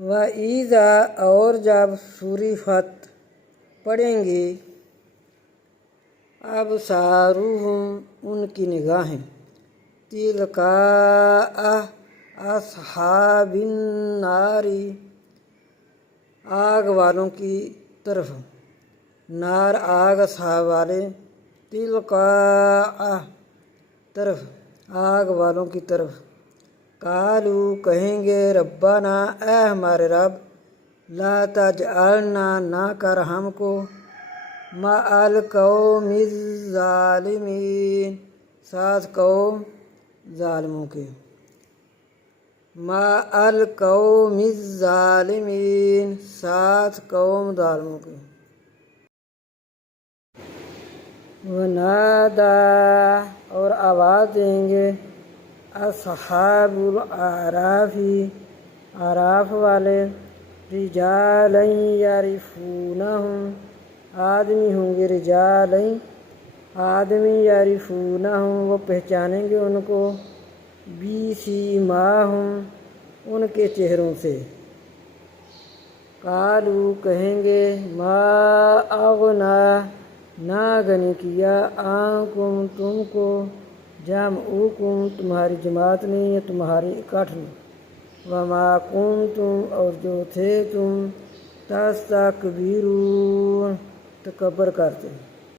وَإِذَا اور جب صُرِفَت پڑھیں گے أَبْصَارُهُمْ ان کی نگاہیں تِلْقَاءَ أَصْحَابِ النَّارِ آگ والوں کی طرف، نار آگ، اصحاب والے، تلقاء طرف، آگ والوں کی طرف۔ قالوا کہیں گے ربنا اے ہمارے رب، لا تجعلنا نہ کر ہم کو مع القوم الظالمین ساتھ قوم ظالموں کے، مع القوم الظالمین ساتھ قوم ظالموں کے۔ ونادى اور آواز دیں گے اصحاب الاعراف اعراف والے، رجالا یعرفونہم آدمی ہوں گے، رجالا آدمی، یعرفونہم وہ پہچانیں گے ان کو، بسیماہم ان کے چہروں سے۔ قالوا کہیں گے ما اغنی نہ غنی کیا عنکم تم کو، جمعکم تمہاری جماعت نے یا تمہاری اکٹھ نے، وما کنتم اور جو تھے تم تستکبرون تکبر کرتے۔